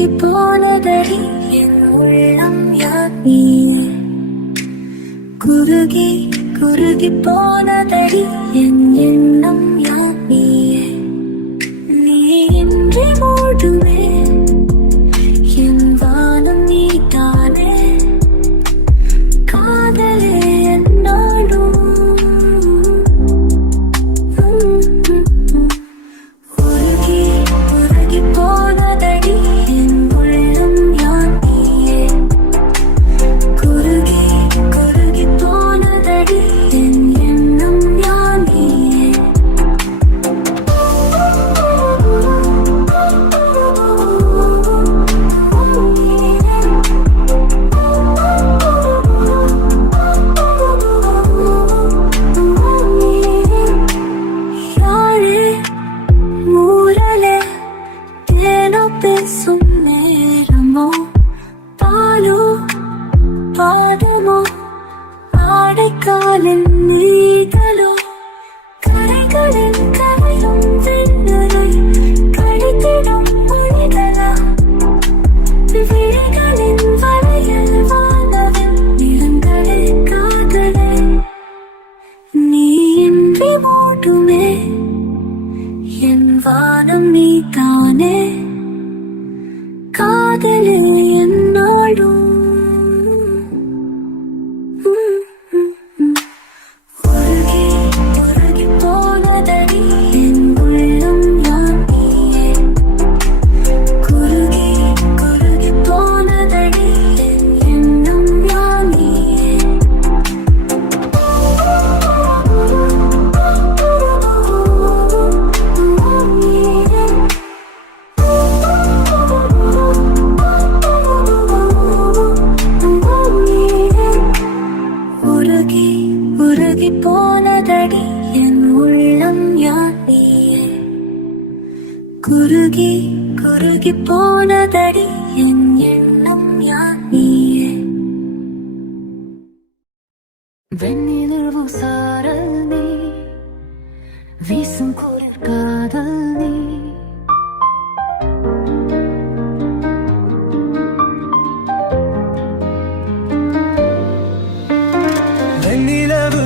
குருகி போனதடி என் உள்ளம் யார் நீ குருகி குருகி போனதடி என் எண்ணம் யார் நீயே நீ இன்றி மூடுமே என் வானம் நீதானே காதலே என்னோடும் உருகி உருகி போனதடி என் உள்ளம் யார் நீயே குருகி குருகி போனதடி என் எண்ணம் யார் நீயே யாழே மூரலே தேனோ பேசும் நேரமோ பாலோ பாதமோ ஆடைக்காலின் நீதலோ கரைகளில் கரையும் வெண்ணரை கழித்திடும் மொழிகளா விழிகளின் வளையல் வானவில் நிறங்களே காதலே நீ இன்றி மூடுமே என் வானம் நீதானே காதலே என்னோடும் உருகி உருகி போனதடி என் உள்ளம் யார் நீயே குருகி குருகி போனதடி என் எண்ணம் யார் நீயே உருகி உருகி போனதடி என் உள்ளம் யார் நீயே குருகி குருகி போனதடி என் எண்ணம் யார் நீயே வெண்ணிலவு சாரல் நீ வீசும் குளிர் காதல் நீ வெண்ணிலவு